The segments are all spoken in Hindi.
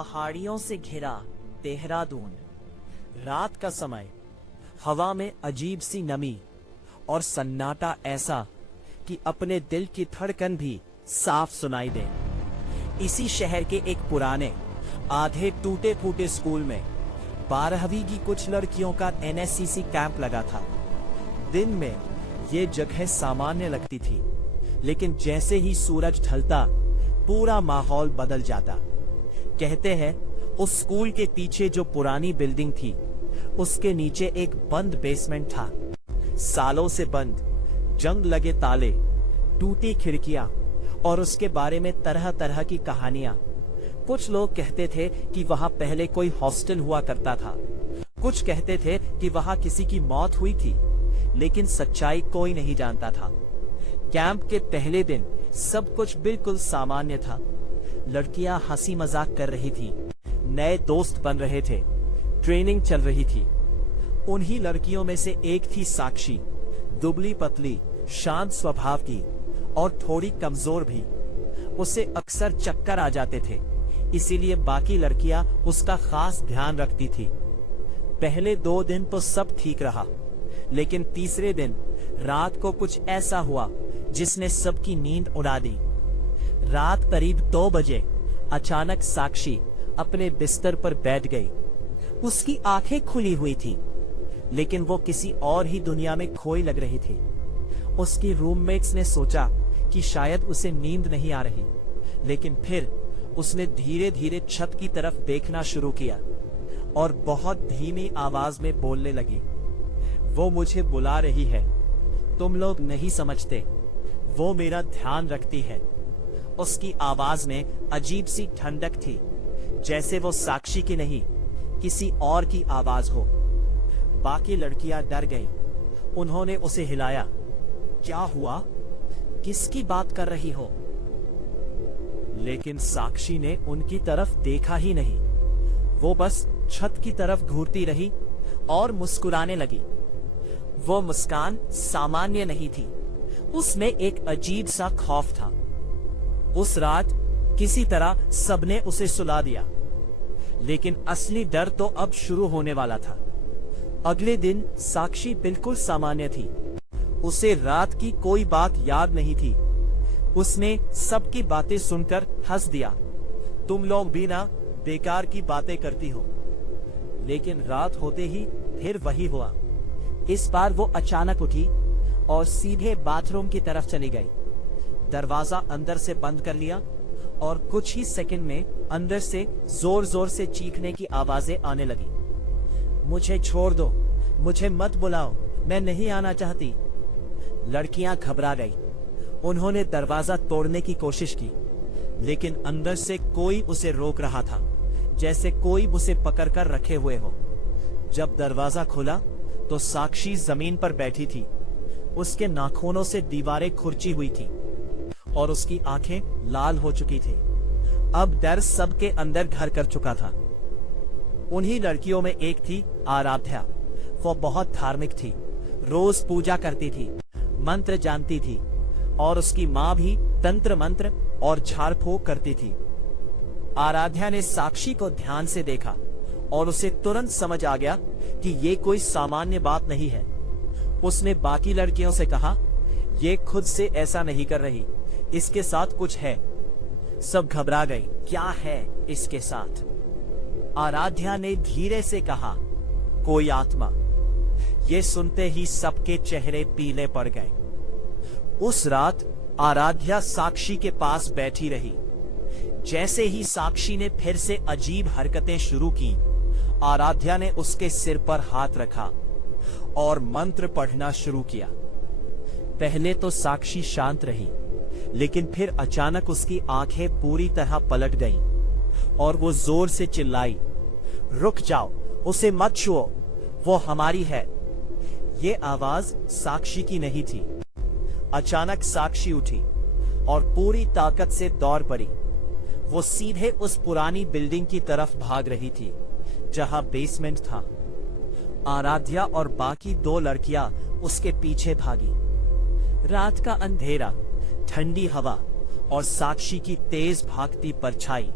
पहाड़ियों से घिरा देहरादून। रात का समय, हवा में अजीब सी नमी और सन्नाटा ऐसा कि अपने दिल की धड़कन भी साफ सुनाई दे। इसी शहर के एक पुराने, आधे टूटे फूटे स्कूल में 12वीं की कुछ लड़कियों का एनएससीसी कैंप लगा था। दिन में ये जगह सामान्य लगती थी, लेकिन जैसे ही सूरज ढलता पूरा माहौल बदल जाता। कहते हैं उस स्कूल के पीछे जो पुरानी बिल्डिंग थी, उसके नीचे एक बंद बेसमेंट था। सालों से बंद, जंग लगे ताले, टूटी खिड़कियां और उसके बारे में तरह तरह की कहानियां। कुछ लोग कहते थे कि वहां पहले कोई हॉस्टल हुआ करता था। कुछ कहते थे कि वहां किसी की मौत हुई थी, लेकिन सच्चाई कोई नहीं जानता था। कैंप के पहले दिन सब कुछ बिल्कुल सामान्य था। लड़कियां हंसी मजाक कर रही थी, नए दोस्त बन रहे थे, ट्रेनिंग चल रही थी। उन्हीं लड़कियों में से एक थी साक्षी, दुबली पतली, शांत स्वभाव की और थोड़ी कमजोर भी। उसे अक्सर चक्कर आ जाते थे, इसीलिए बाकी लड़कियां उसका खास ध्यान रखती थी। पहले 2 दिन तो सब ठीक रहा, लेकिन तीसरे दिन रात को कुछ ऐसा हुआ जिसने सबकी नींद उड़ा दी। रात करीब 2 बजे अचानक साक्षी अपने बिस्तर पर बैठ गई। उसकी आंखें खुली हुई थी, लेकिन वो किसी और ही दुनिया में खोई लग रही थी। उसकी रूममेट्स ने सोचा कि शायद उसे नींद नहीं आ रही, लेकिन फिर उसने धीरे धीरे छत की तरफ देखना शुरू किया और बहुत धीमी आवाज में बोलने लगी, वो मुझे बुला रही है, तुम लोग नहीं समझते, वो मेरा ध्यान रखती है। उसकी आवाज में अजीब सी ठंडक थी, जैसे वो साक्षी की नहीं, किसी और की आवाज हो। बाकी लड़कियां डर गईं। उन्होंने उसे हिलाया। क्या हुआ? किसकी बात कर रही हो? लेकिन साक्षी ने उनकी तरफ देखा ही नहीं। वो बस छत की तरफ घूरती रही और मुस्कुराने लगी। वो मुस्कान सामान्य नहीं थी, उसमें एक अजीब सा खौफ था। उस रात किसी तरह सबने उसे सुला दिया, लेकिन असली डर तो अब शुरू होने वाला था। अगले दिन साक्षी बिल्कुल सामान्य थी। उसे रात की कोई बात याद नहीं थी। उसने सबकी बातें सुनकर हंस दिया, तुम लोग भी ना बेकार की बातें करती हो। लेकिन रात होते ही फिर वही हुआ। इस बार वो अचानक उठी और सीधे बाथरूम की तरफ चली गई। दरवाजा अंदर से बंद कर लिया और कुछ ही सेकंड में अंदर से जोर जोर से चीखने की आवाजें आने लगी। मुझे छोड़ दो, मुझे मत बुलाओ, मैं नहीं आना चाहती। लड़कियां घबरा गई। उन्होंने दरवाजा तोड़ने की कोशिश की, लेकिन अंदर से कोई उसे रोक रहा था, जैसे कोई उसे पकड़कर रखे हुए हो। जब दरवाजा खुला तो साक्षी जमीन पर बैठी थी। उसके नाखूनों से दीवारें खुरची हुई थी और उसकी आंखें लाल हो चुकी थी। अब डर सबके अंदर घर कर चुका था। उन्हीं लड़कियों में एक थी आराध्या। वो बहुत धार्मिक थी, रोज पूजा करती थी, मंत्र जानती थी और उसकी माँ भी तंत्र मंत्र और झाड़ फूक करती थी। आराध्या ने साक्षी को ध्यान से देखा और उसे तुरंत समझ आ गया कि ये कोई सामान्य बात नहीं है। उसने बाकी लड़कियों से कहा, ये खुद से ऐसा नहीं कर रही, इसके साथ कुछ है। सब घबरा गई, क्या है इसके साथ? आराध्या ने धीरे से कहा, कोई आत्मा। ये सुनते ही सबके चेहरे पीले पड़ गए। उस रात आराध्या साक्षी के पास बैठी रही। जैसे ही साक्षी ने फिर से अजीब हरकतें शुरू की, आराध्या ने उसके सिर पर हाथ रखा और मंत्र पढ़ना शुरू किया। पहले तो साक्षी शांत रही, लेकिन फिर अचानक उसकी आंखें पूरी तरह पलट गईं और वो जोर से चिल्लाई, रुक जाओ, उसे मत छुओ, वो हमारी है। ये आवाज साक्षी की नहीं थी। अचानक साक्षी उठी और पूरी ताकत से दौड़ पड़ी। वो सीधे उस पुरानी बिल्डिंग की तरफ भाग रही थी, जहां बेसमेंट था। आराध्या और बाकी 2 लड़कियां उसके पीछे भागी। रात का अंधेरा, ठंडी हवा और साक्षी की तेज भागती परछाई,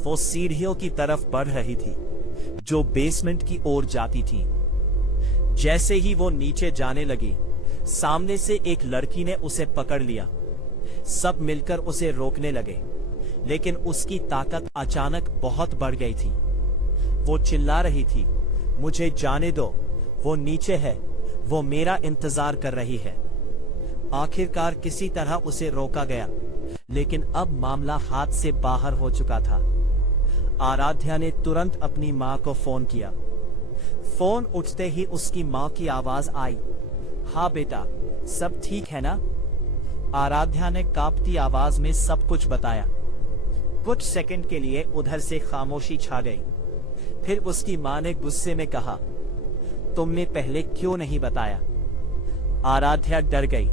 वो सीढ़ियों की तरफ बढ़ रही थी जो बेसमेंट की ओर जाती थी। जैसे ही वो नीचे जाने लगी, सामने से एक लड़की ने उसे पकड़ लिया। सब मिलकर उसे रोकने लगे, लेकिन उसकी ताकत अचानक बहुत बढ़ गई थी। वो चिल्ला रही थी, मुझे जाने दो, वो नीचे है, वो मेरा इंतजार कर रही है। आखिरकार किसी तरह उसे रोका गया, लेकिन अब मामला हाथ से बाहर हो चुका था। आराध्या ने तुरंत अपनी मां को फोन किया। फोन उठते ही उसकी मां की आवाज आई, हाँ बेटा, सब ठीक है ना? आराध्या ने कांपती आवाज में सब कुछ बताया। कुछ सेकंड के लिए उधर से खामोशी छा गई। फिर उसकी मां ने गुस्से में कहा, तुमने पहले क्यों नहीं बताया? आराध्या डर गई।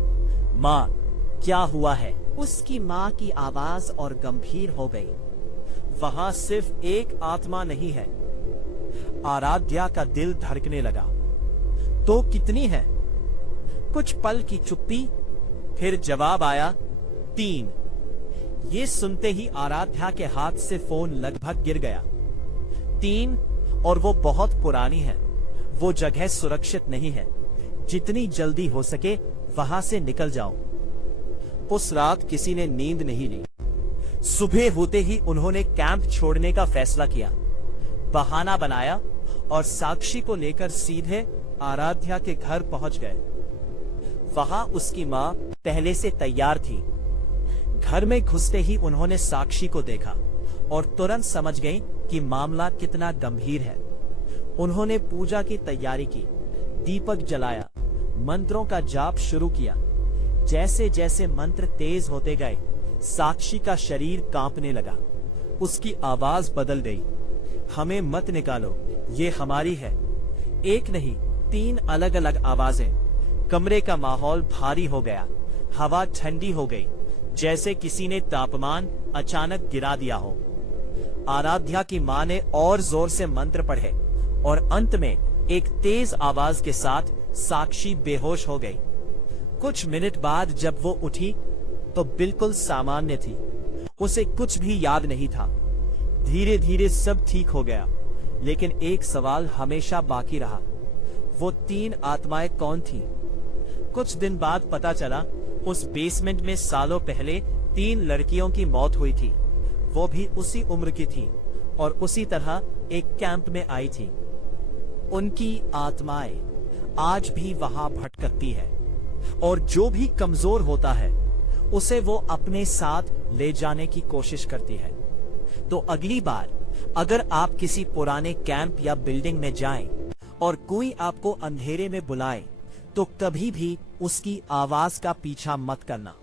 मां, क्या हुआ है? उसकी मां की आवाज और गंभीर हो गई। वहां सिर्फ एक आत्मा नहीं है। आराध्या का दिल धड़कने लगा। तो कितनी है? कुछ पल की चुप्पी, फिर जवाब आया, 3। ये सुनते ही आराध्या के हाथ से फोन लगभग गिर गया। 3, और वो बहुत पुरानी है। वो जगह सुरक्षित नहीं है। जितनी जल्दी हो सके वहां से निकल जाओ। उस रात किसी ने नींद नहीं ली। सुबह होते ही उन्होंने कैंप छोड़ने का फैसला किया, बहाना बनाया और साक्षी को लेकर सीधे आराध्या के घर पहुंच गए। वहां उसकी मां पहले से तैयार थी। घर में घुसते ही उन्होंने साक्षी को देखा और तुरंत समझ गई कि मामला कितना गंभीर है। उन्होंने पूजा की तैयारी की, दीपक जलाया, मंत्रों का जाप शुरू किया। जैसे जैसे मंत्र तेज होते गए, साक्षी का शरीर कांपने लगा। उसकी आवाज बदल गई, हमें मत निकालो, ये हमारी है। एक नहीं, 3 अलग अलग आवाजें। कमरे का माहौल भारी हो गया। हवा ठंडी हो गई, जैसे किसी ने तापमान अचानक गिरा दिया हो। आराध्या की मां ने और जोर से मंत्र पढ़े और अंत में एक तेज आवाज के साथ साक्षी बेहोश हो गई। कुछ मिनट बाद जब वो उठी तो बिल्कुल सामान्य थी। उसे कुछ भी याद नहीं था। धीरे धीरे सब ठीक हो गया, लेकिन एक सवाल हमेशा बाकी रहा, वो 3 आत्माएं कौन थीं? कुछ दिन बाद पता चला उस बेसमेंट में सालों पहले 3 लड़कियों की मौत हुई थी। वो भी उसी उम्र की थी और उसी तरह एक कैंप में आई थी। उनकी आत्माएं आज भी वहां भटकती है और जो भी कमजोर होता है उसे वो अपने साथ ले जाने की कोशिश करती है। तो अगली बार अगर आप किसी पुराने कैंप या बिल्डिंग में जाएं और कोई आपको अंधेरे में बुलाए, तो कभी भी उसकी आवाज का पीछा मत करना।